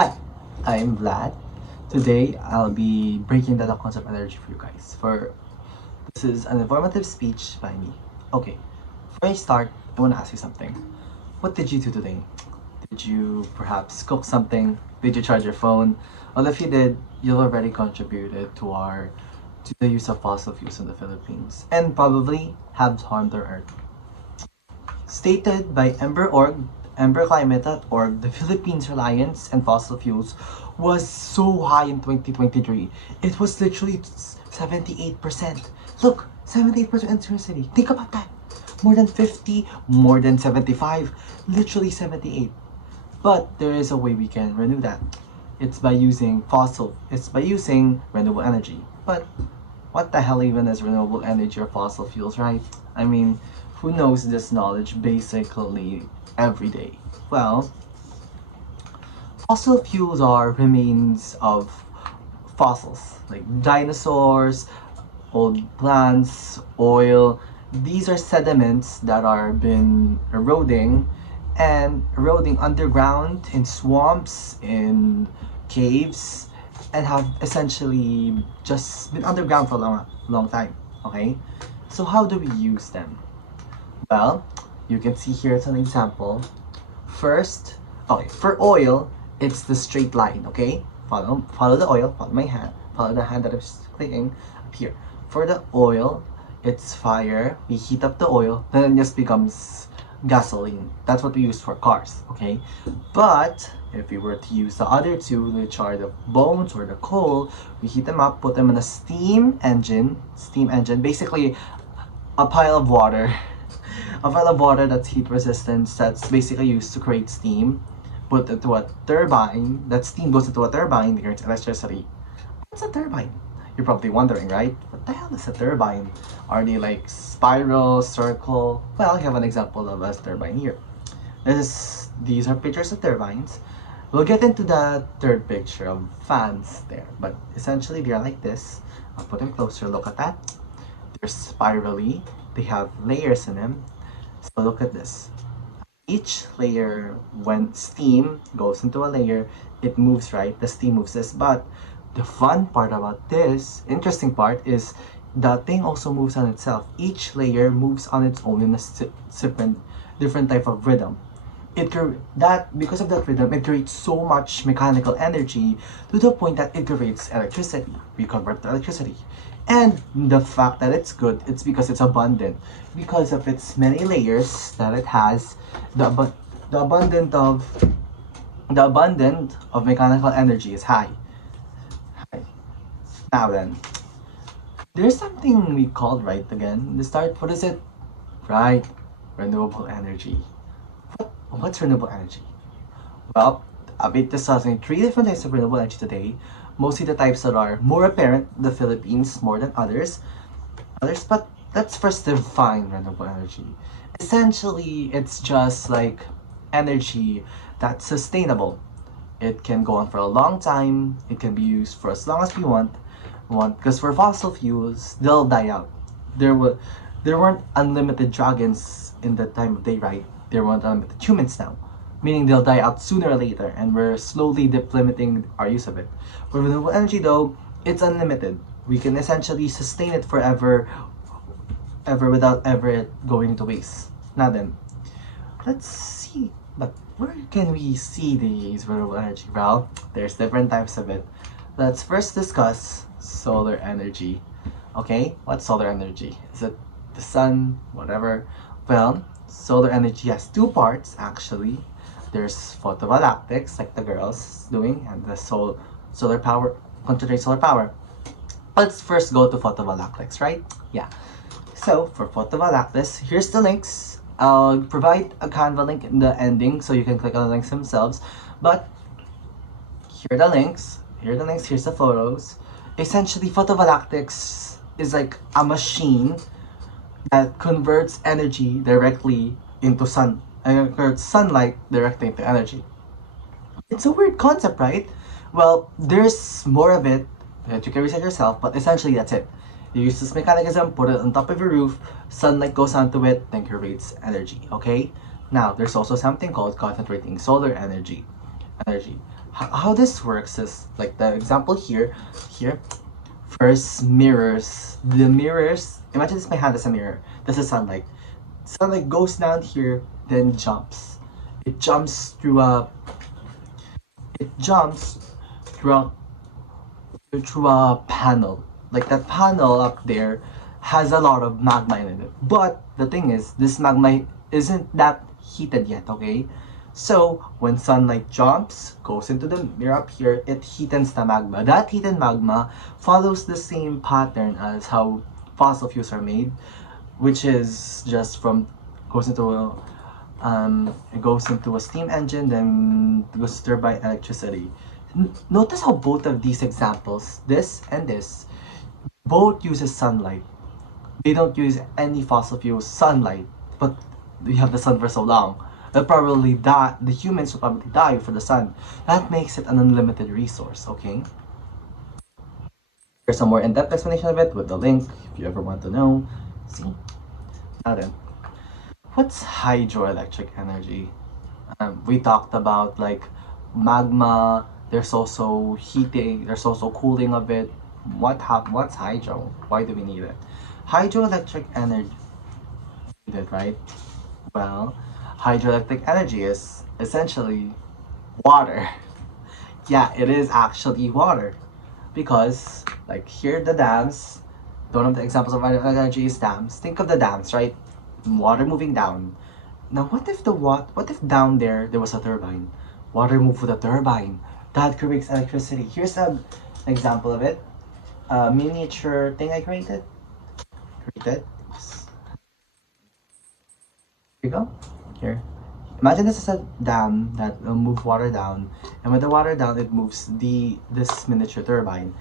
Hi, I'm Vlad. Today I'll be breaking down the concept of energy for you guys. For this is an informative speech by me. Okay, before I start, I want to ask you something. What did you do today? Did you perhaps cook something? Did you charge your phone? Well, if you did, you already contributed to the use of fossil fuels in the Philippines and probably have harmed our earth. Stated by EmberClimate.org, the Philippines' reliance on fossil fuels was so high in 2023. It was literally 78%. Look, 78% electricity. Think about that. More than 50, more than 75, literally 78. But there is a way we can renew that. It's by using renewable energy. But what the hell even is renewable energy or fossil fuels, right? I mean, who knows this knowledge basically every day? Well, fossil fuels are remains of fossils, like dinosaurs, old plants, oil. These are sediments that are been eroding underground in swamps, in caves, and have essentially just been underground for a long time. Okay, so how do we use them? Well, you can see here as an example. First, okay, for oil, it's the straight line, okay? Follow the oil, follow my hand, follow the hand that I'm clicking up here. For the oil, it's fire. We heat up the oil, then it just becomes gasoline. That's what we use for cars, okay? But if we were to use the other two, which are the bones or the coal, we heat them up, put them in a steam engine, basically a pile of water a pile of water that's heat resistant that's basically used to create steam, put into a turbine. That steam goes into a turbine that creates electricity. What's a turbine? You're probably wondering, right? What the hell is a turbine? Are they like spiral, circle? Well, I have an example of a turbine here. These are pictures of turbines. We'll get into the third picture of fans there, but essentially they are like this. I'll put them closer, look at that. They're spirally, they have layers in them. So look at this. Each layer, when steam goes into a layer, it moves, right? The steam moves this. But the fun part about this, interesting part, is the thing also moves on itself. Each layer moves on its own in a different type of rhythm. Because of that rhythm, it creates so much mechanical energy to the point that it creates electricity. We convert to electricity. And the fact that it's good, it's because it's abundant. Because of its many layers that it has, the, abu- the abundant of the abundant of mechanical energy is high. Now then, there's something we called right again. The start, what is it? Right, renewable energy. What's renewable energy? Well, I'll be discussing three different types of renewable energy today. Mostly the types that are more apparent, the Philippines more than others, but let's first define renewable energy. Essentially, it's just like energy that's sustainable. It can go on for a long time. It can be used for as long as we want. Because for fossil fuels, they'll die out. There were there weren't unlimited dragons in the time of day, right? There weren't unlimited humans now, meaning they'll die out sooner or later, and we're slowly limiting our use of it. For renewable energy, though, it's unlimited. We can essentially sustain it forever, ever without ever going to waste. Now then, let's see. But where can we see these renewable energy? Well, there's different types of it. Let's first discuss solar energy. Okay, what's solar energy? Is it the sun? Whatever. Well, solar energy has two parts actually. There's photovoltaics, like the girls doing, and the solar power, concentrated solar power. Let's first go to photovoltaics, right? Yeah. So for photovoltaics, here's the links. I'll provide a Canva link in the ending so you can click on the links themselves. But here are the links. Here are the links. Here's the photos. Essentially, photovoltaics is like a machine that converts energy directly into converts sunlight directly into energy. It's a weird concept, right? Well, there's more of it that you can research yourself, but essentially that's it. You use this mechanism, put it on top of your roof, sunlight goes onto it, then creates energy, okay? Now, there's also something called concentrating solar energy. energy. How this works is like the example here. First, mirrors. The mirrors. Imagine this. My hand as a mirror. This is sunlight. Sunlight goes down here, then jumps. It jumps through a. It jumps through a through a panel. Like that panel up there has a lot of magma in it. But the thing is, this magma isn't that heated yet, okay? So when sunlight jumps, goes into the mirror up here, it heatens the magma. That heated magma follows the same pattern as how fossil fuels are made, which is just from goes into a it goes into a steam engine, then goes to turbine electricity. Notice how both of these examples, this and this, both uses sunlight. They don't use any fossil fuel sunlight, but we have the sun for so long. They'll probably die, the humans will probably die for the sun. That makes it an unlimited resource, okay? Here's some more in-depth explanation of it with the link if you ever want to know. See? Now then, what's hydroelectric energy? We talked about like magma, there's also heating, there's also cooling of it. What's hydro? Why do we need it? Hydroelectric energy needed, right? Well, hydroelectric energy is essentially water. Yeah, it is actually water. Because like here the dams, one of the examples of hydroelectric energy is dams. Think of the dams, right? Water moving down. Now what if what if down there was a turbine? Water moved with a turbine. That creates electricity. Here's an example of it. A miniature thing I created. Here you go. Here. Imagine this is a dam that will move water down, and with the water down, it moves this miniature turbine.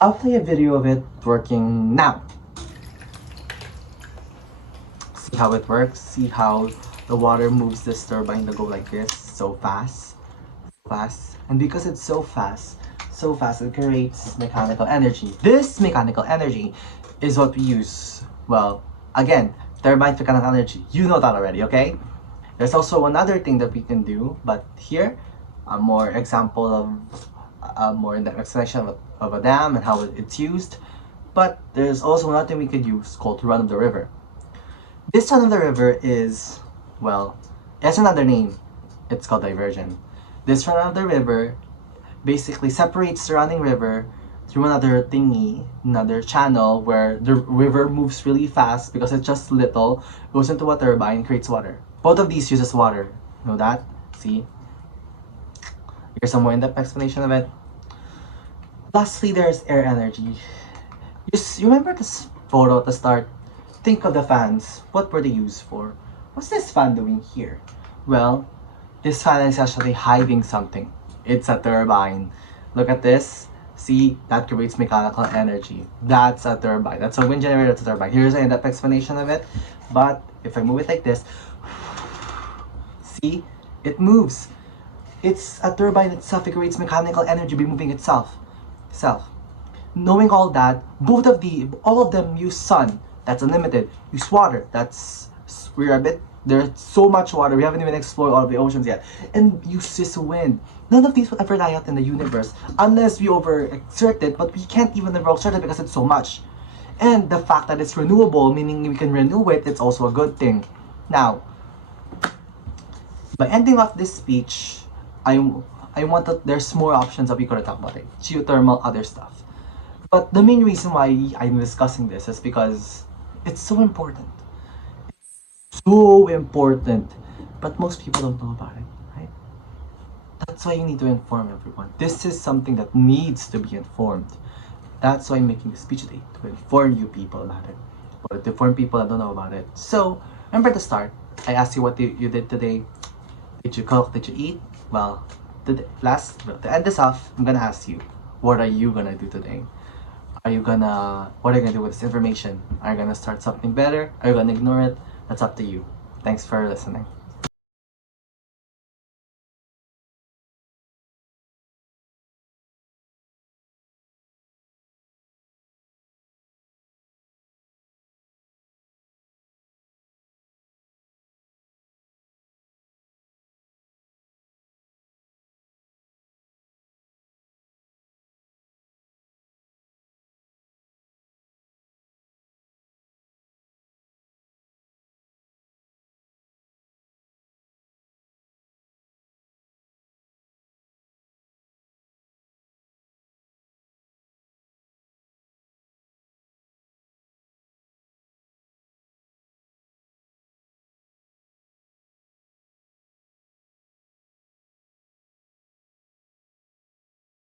I'll play a video of it working now. See how it works. See how the water moves this turbine to go like this, so fast, and because it's so fast, it creates mechanical energy. This mechanical energy is what we use. Well, again, turbine mechanical energy. You know that already, okay? There's also another thing that we can do, but here, a more example of more in-depth explanation of a dam and how it's used. But there's also another thing we could use called run of the river. This run of the river is, well, it has another name. It's called diversion. This run of the river basically separates the running river through another thingy, another channel where the river moves really fast because it's just little, goes into a turbine, creates water. Both of these uses water. You know that? See? Here's some more in-depth explanation of it. Lastly, there's air energy. You remember this photo at the start? Think of the fans. What were they used for? What's this fan doing here? Well, this fan is actually hiding something. It's a turbine. Look at this. See, that creates mechanical energy. That's a turbine. That's a wind generator, that's a turbine. Here's an in-depth explanation of it. But if I move it like this, see, it moves. It's a turbine itself. It creates mechanical energy by moving itself. Knowing all that, all of them use sun. That's unlimited. Use water. There's so much water. We haven't even explored all of the oceans yet. And use this wind. None of these will ever die out in the universe unless we overexert it, but we can't even overexert it because it's so much. And the fact that it's renewable, meaning we can renew it, it's also a good thing. Now, by ending off this speech, I want that there's more options that we could talk about it. Geothermal, other stuff. But the main reason why I'm discussing this is because it's so important. So important. But most people don't know about it, right? That's why you need to inform everyone. This is something that needs to be informed. That's why I'm making this speech today, to inform you people about it. But to inform people that don't know about it. So, remember at the start, I asked you what you did today. Did you cook? Did you eat? Well, to end this off, I'm gonna ask you, what are you gonna do today? What are you gonna do with this information? Are you gonna start something better? Are you gonna ignore it? That's up to you. Thanks for listening.